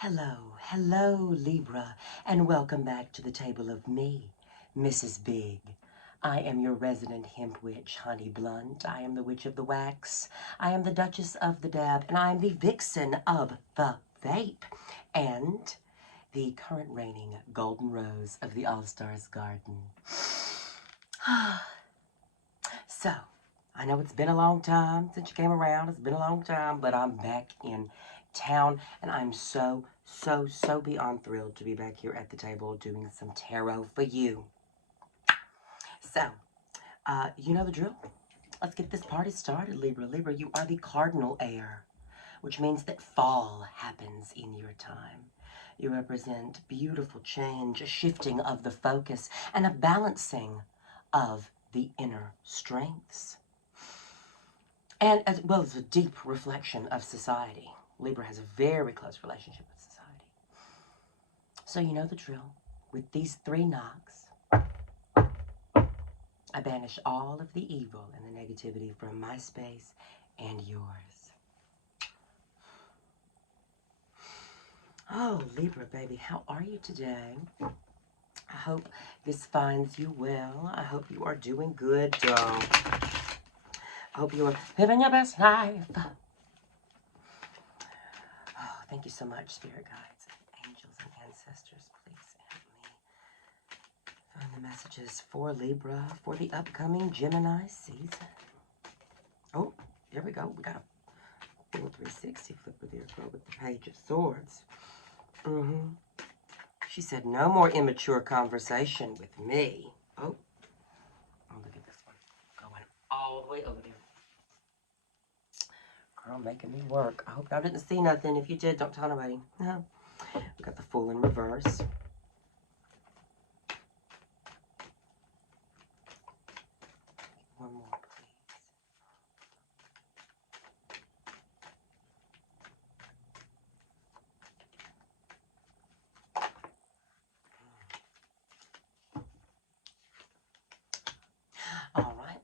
Hello, Libra, and welcome back to the table of me, Mrs. Big. I am your resident hemp witch, Honey Blunt. I am the witch of the wax. I am the Duchess of the Dab, and I am the vixen of the vape, and the current reigning golden rose of the All-Stars Garden. So, I know it's been a long time since you came around. It's been a long time, but I'm back in town, and I'm so beyond thrilled to be back here at the table doing some tarot for you. So, you know the drill. Let's get this party started, Libra. Libra, you are the cardinal heir, which means that fall happens in your time. You represent beautiful change, a shifting of the focus, and a balancing of the inner strengths. And as well as a deep reflection of society. Libra has a very close relationship with society. So you know the drill. With these 3 knocks, I banish all of the evil and the negativity from my space and yours. Oh, Libra, baby, how are you today? I hope this finds you well. I hope you are doing good, doll. I hope you are living your best life. Oh, thank you so much, spirit guides, angels, and ancestors. Please help me find the messages for Libra for the upcoming Gemini season. Oh, there we go. We got a full 360 flipper there, girl, with the Page of Swords. She said, no more immature conversation with me. Oh, look at this one. Going all the way over there. Girl, making me work. I hope y'all didn't see nothing. If you did, don't tell nobody. No. We got the Fool in reverse. One more, please. All right.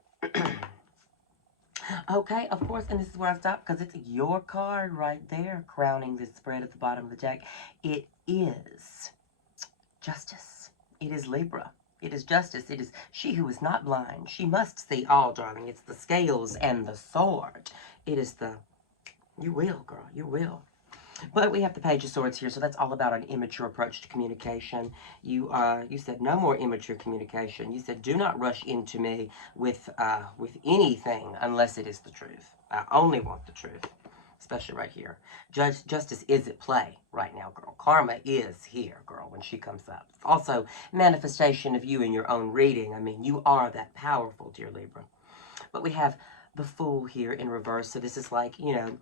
Okay, of course, and this is where I stop because it's your card right there crowning this spread at the bottom of the deck. It is justice. It is Libra. It is justice. It is she who is not blind. She must see all, darling. It's the scales and the sword. It is the, you will, girl, you will. But we have the Page of Swords here, so that's all about an immature approach to communication. You said no more immature communication. You said do not rush into me with anything unless it is the truth. I only want the truth, especially right here. Justice is at play right now, girl. Karma is here, girl, when she comes up. It's also manifestation of you in your own reading. I mean, you are that powerful, dear Libra. But we have the Fool here in reverse, so this is like, you know,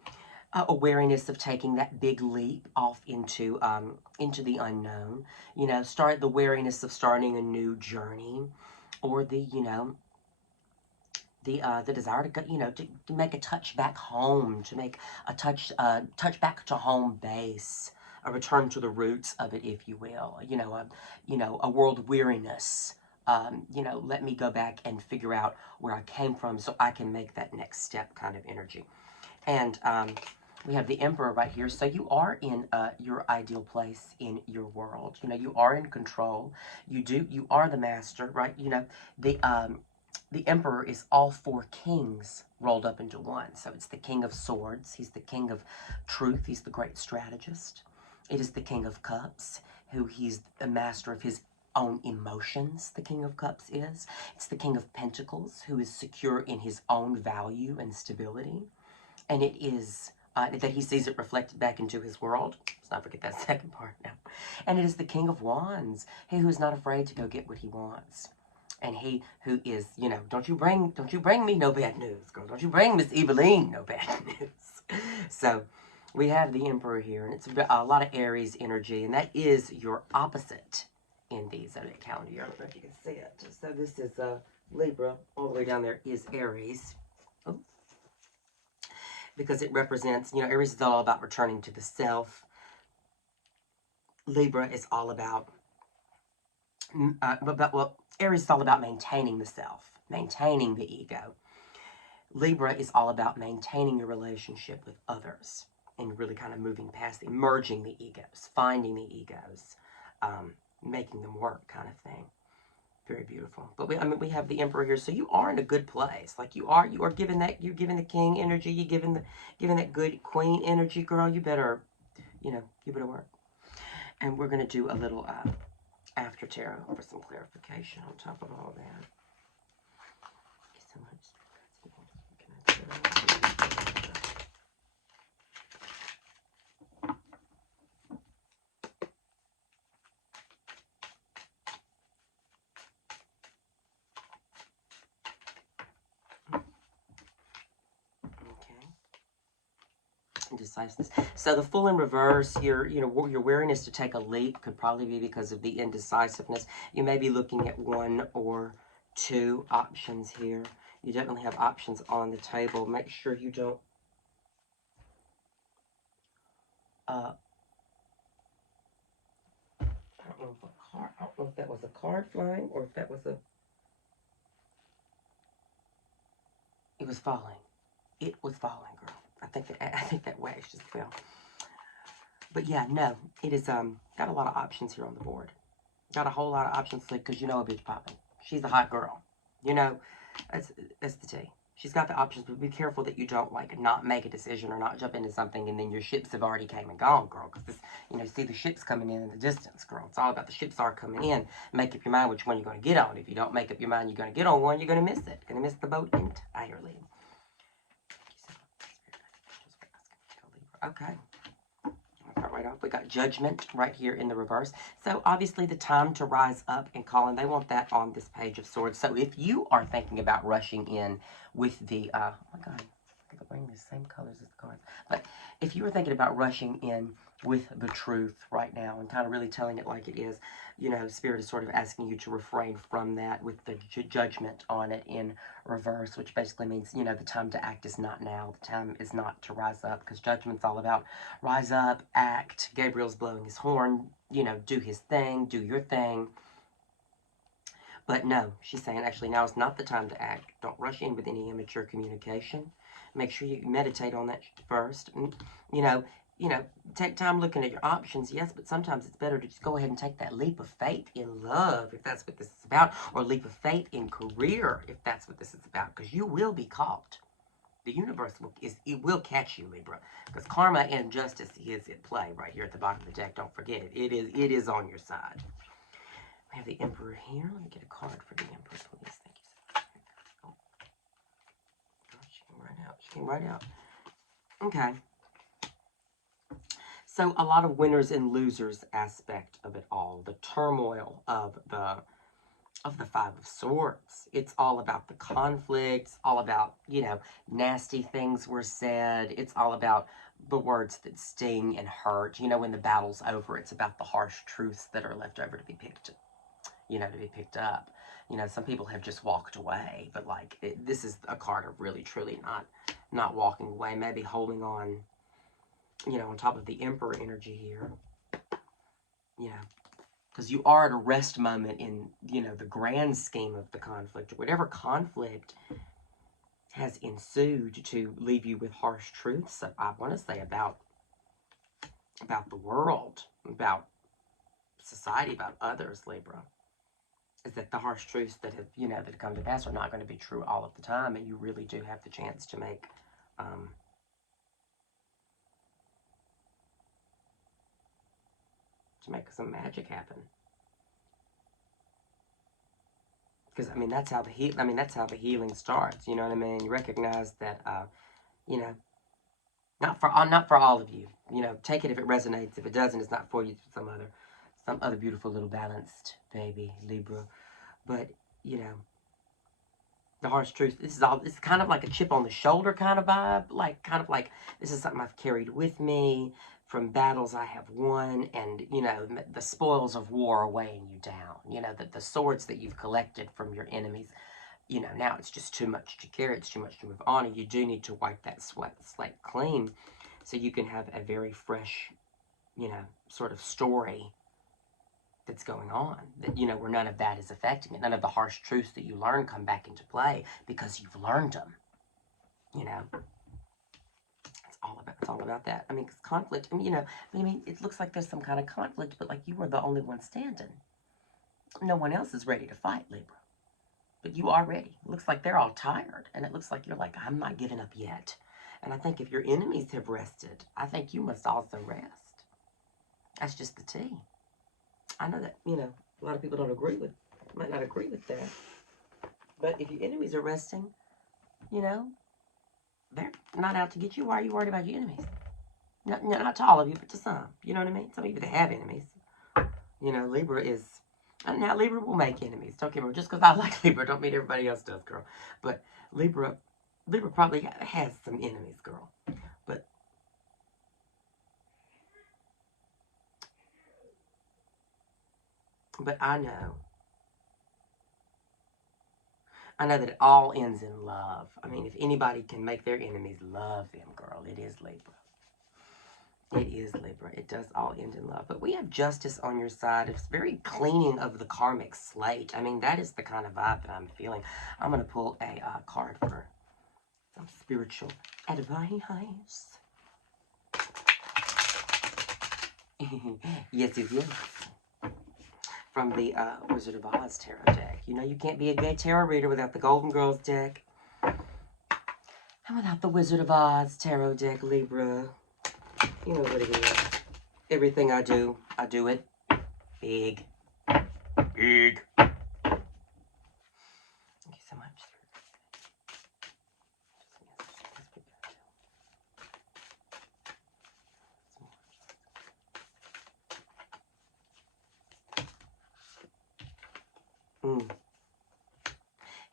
awareness of taking that big leap off into the unknown. You know, start the wariness of starting a new journey, or the, you know, the desire to go, you know, to make a touch back home, to make a touch back to home base, a return to the roots of it, if you will. You know, a world weariness. You know, let me go back and figure out where I came from so I can make that next step kind of energy. And we have the Emperor right here. So you are in your ideal place in your world. You know, you are in control. You are the master, right? You know, the Emperor is all 4 kings rolled up into one. So it's the King of Swords. He's the King of Truth. He's the great strategist. It is the King of Cups, who he's a master of his own emotions, the King of Cups is. It's the King of Pentacles, who is secure in his own value and stability. And it is that he sees it reflected back into his world. Let's not forget that second part now. And it is the King of Wands, he who is not afraid to go get what he wants. And he who is, you know, don't you bring me no bad news, girl. Don't you bring Miss Eveline no bad news. So we have the Emperor here, and it's a lot of Aries energy, and that is your opposite in the zodiac calendar year. I don't know if you can see it. So this is Libra. All the way down there is Aries. Oh. Because it represents, you know, Aries is all about returning to the self. Libra is all about, well, Aries is all about maintaining the self, maintaining the ego. Libra is all about maintaining your relationship with others. and really kind of moving past, merging the egos, finding the egos, making them work kind of thing. Very beautiful. But we have the Emperor here, so you are in a good place. Like you are giving you're giving the King energy, you're giving that good Queen energy, girl. You better, you better work. And we're gonna do a little after tarot for some clarification on top of all that. Thank you so much. Indecisiveness. So the Fool in reverse, your wariness to take a leap could probably be because of the indecisiveness. You may be looking at one or two options here. You definitely have options on the table. Make sure you don't I don't know if that was a card flying or if that was it was falling. It was falling, girl. I think that wax just fell. But yeah, no, it is got a lot of options here on the board. Got a whole lot of options because you know a bitch popping. She's a hot girl. That's the tea. She's got the options, but be careful that you don't not make a decision or not jump into something and then your ships have already came and gone, girl. Because this, see the ships coming in the distance, girl. It's all about the ships are coming in. Make up your mind which one you're going to get on. If you don't make up your mind you're going to get on one, you're going to miss it. Going to miss the boat entirely. Okay. Right off. We got Judgment right here in the reverse. So obviously the time to rise up and call in. They want that on this Page of Swords. So if you are thinking about rushing in with the, oh my God, I think I'm wearing the same colors as the cards. But if you were thinking about rushing in with the truth right now and kind of really telling it like it is, Spirit is sort of asking you to refrain from that with the Judgment on it in reverse, which basically means, the time to act is not now. The time is not to rise up, because Judgment's all about rise up, act. Gabriel's blowing his horn, do his thing, do your thing. But no, she's saying actually now is not the time to act. Don't rush in with any immature communication. Make sure you meditate on that first. Take time looking at your options, yes, but sometimes it's better to just go ahead and take that leap of faith in love, if that's what this is about, or leap of faith in career, if that's what this is about, because you will be caught. The universe will catch you, Libra, because karma and justice is at play right here at the bottom of the deck. Don't forget it. It is on your side. We have the Emperor here. Let me get a card for the Emperor, please. Thank you so much. Oh. God, she came right out. She came right out. Okay. So a lot of winners and losers aspect of it all. The turmoil of the Five of Swords. It's all about the conflicts, all about, nasty things were said. It's all about the words that sting and hurt. When the battle's over, it's about the harsh truths that are left over to be picked up. Some people have just walked away, but this is a card of really, truly not walking away, maybe holding on, on top of the Emperor energy here. Because you are at a rest moment in, the grand scheme of the conflict. Whatever conflict has ensued to leave you with harsh truths, I want to say about the world, about society, about others, Libra, is that the harsh truths that have, that come to pass are not going to be true all of the time, and you really do have the chance to make, some magic happen. Because that's how the healing starts. You know what I mean? You recognize that, not for all of you. Take it if it resonates. If it doesn't, it's not for you. It's some other beautiful little balanced baby, Libra. But the harsh truth. It's kind of like a chip on the shoulder kind of vibe. Kind of like this is something I've carried with me from battles I have won, and, the spoils of war are weighing you down. The swords that you've collected from your enemies, now it's just too much to carry. It's too much to move on, and you do need to wipe that slate clean so you can have a very fresh, sort of story that's going on, that, where none of that is affecting it. None of the harsh truths that you learn come back into play because you've learned them, It's It's all about that. I mean, 'cause conflict, I mean, you know, I mean, it looks like there's some kind of conflict, but like you are the only one standing. No one else is ready to fight, Libra. But you are ready. It looks like they're all tired. And it looks like you're like, I'm not giving up yet. And I think if your enemies have rested, I think you must also rest. That's just the tea. I know that, you know, a lot of people might not agree with that. But if your enemies are resting, you know, they're not out to get you. Why are you worried about your enemies? Not to all of you, but to some. You know what I mean? Some of you that have enemies. You know, Libra is... Now, Libra will make enemies. Don't get me wrong. Just because I like Libra don't mean everybody else does, girl. But Libra probably has some enemies, girl. But I know that it all ends in love. I mean, if anybody can make their enemies love them, girl, it is Libra. It is Libra. It does all end in love. But we have justice on your side. It's very cleaning of the karmic slate. I mean, that is the kind of vibe that I'm feeling. I'm going to pull a card for some spiritual advice. Yes, yes, yes. From the Wizard of Oz tarot deck. You know you can't be a gay tarot reader without the Golden Girls deck. And without the Wizard of Oz tarot deck, Libra. You know what it is. Everything I do it big. Big. Thank you so much.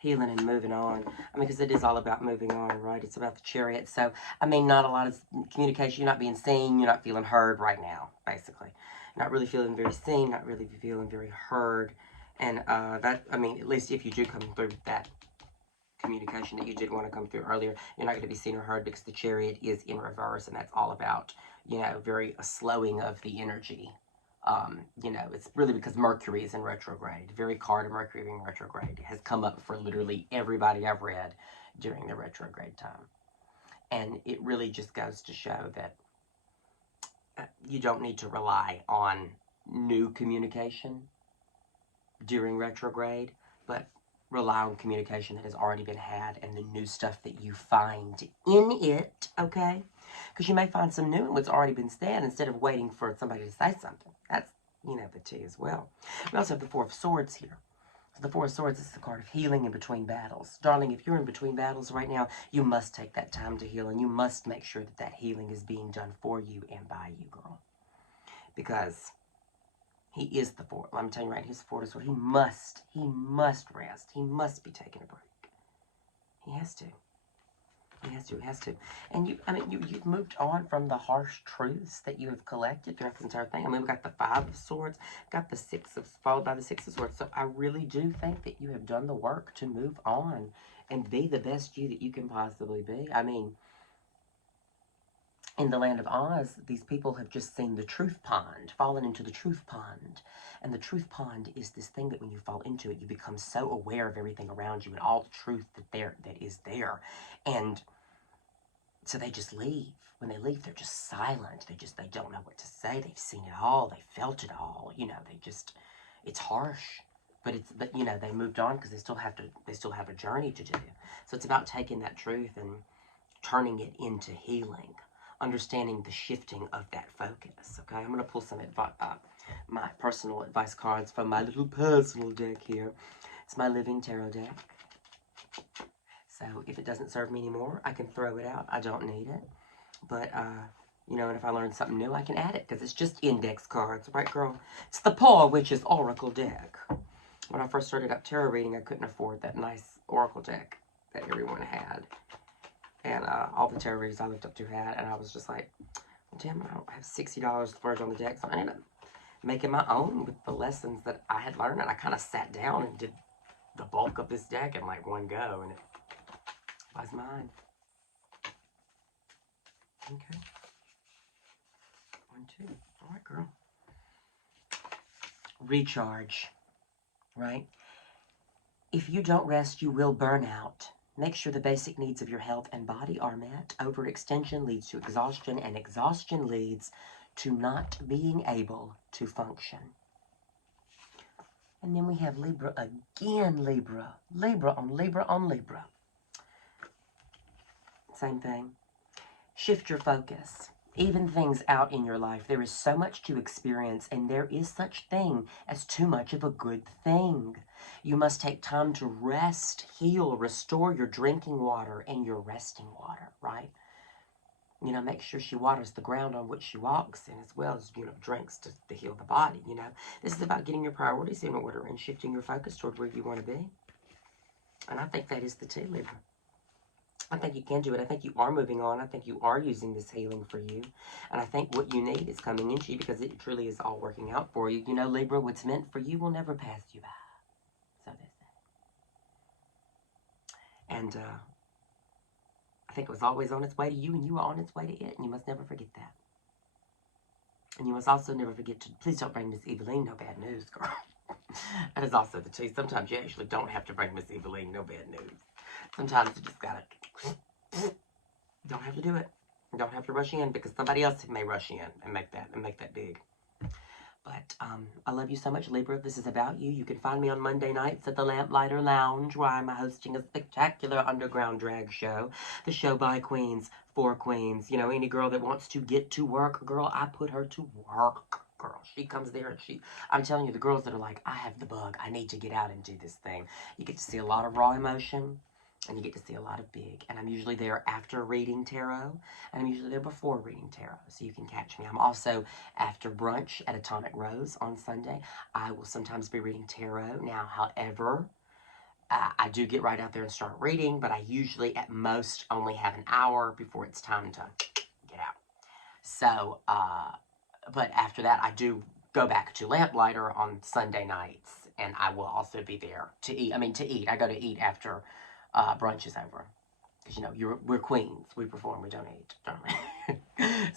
Healing and moving on. I mean, because it is all about moving on, right? It's about the Chariot. So, I mean, not a lot of communication. You're not being seen. You're not feeling heard right now, basically. You're not really feeling very seen, not really feeling very heard. And that, I mean, at least if you do come through that communication that you did want to come through earlier, you're not going to be seen or heard because the Chariot is in reverse, and that's all about, you know, a slowing of the energy. You know, it's really because Mercury is in retrograde. Very card of Mercury being retrograde has come up for literally everybody I've read during the retrograde time. And it really just goes to show that you don't need to rely on new communication during retrograde, but rely on communication that has already been had and the new stuff that you find in it, okay? Because you may find some new in what's already been said instead of waiting for somebody to say something. That's, you know, the tea as well. We also have the Four of Swords here. So the Four of Swords is the card of healing in between battles. Darling, if you're in between battles right now, you must take that time to heal, and you must make sure that that healing is being done for you and by you, girl. Because he is the fourth. I'm telling you right, he's the fourth of swords. He must rest. He must be taking a break. He has to. He has to. And you've moved on from the harsh truths that you have collected throughout this entire thing. I mean, we got the Five of Swords, got the followed by the Six of Swords. So I really do think that you have done the work to move on and be the best you that you can possibly be. I mean, in the land of Oz, these people have just seen the truth pond, fallen into the truth pond. And the truth pond is this thing that when you fall into it, you become so aware of everything around you and all the truth that is there. And so they just leave. When they leave, they're just silent. They don't know what to say. They've seen it all. They felt it all. You know, it's harsh. But you know, they moved on because they still have a journey to do. So it's about taking that truth and turning it into healing. Understanding the shifting of that focus, okay? I'm going to pull some my personal advice cards from my little personal deck here. It's my living tarot deck. So if it doesn't serve me anymore, I can throw it out. I don't need it. But, you know, and if I learn something new, I can add it because it's just index cards, right, girl? It's the Poor Witch's Oracle deck. When I first started up tarot reading, I couldn't afford that nice Oracle deck that everyone had. And all the tarot readers I looked up to had, and I was just like, damn, I don't have $60 to splurge on the deck, so I ended up making my own with the lessons that I had learned, and I kind of sat down and did the bulk of this deck in like one go, and it was mine. Okay. 1, 2. All right, girl. Recharge, right? If you don't rest, you will burn out. Make sure the basic needs of your health and body are met. Overextension leads to exhaustion, and exhaustion leads to not being able to function. And then we have Libra again, Libra. Libra on Libra on Libra. Same thing. Shift your focus. Even things out in your life. There is so much to experience, and there is such thing as too much of a good thing. You must take time to rest, heal, restore your drinking water and your resting water, right? You know, make sure she waters the ground on which she walks in, as well as, you know, drinks to heal the body, you know. This is about getting your priorities in order and shifting your focus toward where you want to be. And I think that is the tea, Libra. I think you can do it. I think you are moving on. I think you are using this healing for you. And I think what you need is coming into you because it truly is all working out for you. You know, Libra, what's meant for you will never pass you by. So they say. And I think it was always on its way to you, and you were on its way to it. And you must never forget that. And you must also never forget to, please don't bring Miss Eveline no bad news, girl. That is also the tea. Sometimes you actually don't have to bring Miss Eveline no bad news. Sometimes you just gotta, don't have to do it. You don't have to rush in because somebody else may rush in and make that big. But I love you so much, Libra. This is about you. You can find me on Monday nights at the Lamplighter Lounge, where I'm hosting a spectacular underground drag show. The show by queens, for queens. You know, any girl that wants to get to work, girl, I put her to work. Girl, she comes there and I'm telling you, the girls that are like, I have the bug, I need to get out and do this thing. You get to see a lot of raw emotion, and you get to see a lot of big. And I'm usually there after reading tarot, and I'm usually there before reading tarot, so you can catch me. I'm also after brunch at Atomic Rose on Sunday. I will sometimes be reading tarot. Now, however, I do get right out there and start reading, but I usually at most only have an hour before it's time to get out. So, but after that, I do go back to Lamplighter on Sunday nights, and I will also be there to eat. I go to eat after brunch is over. Because, you know, we're queens. We perform, we don't eat, don't we?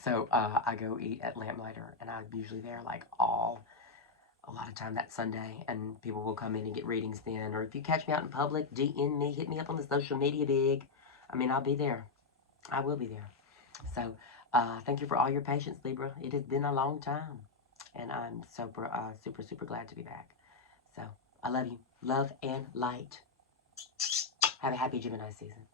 So, I go eat at Lamplighter, and I'm usually there, like, a lot of time that Sunday, and people will come in and get readings then. Or if you catch me out in public, DM me, hit me up on the social media big. I mean, I'll be there. I will be there. So, thank you for all your patience, Libra. It has been a long time, and I'm super, super glad to be back. So, I love you. Love and light. Have a happy Gemini season.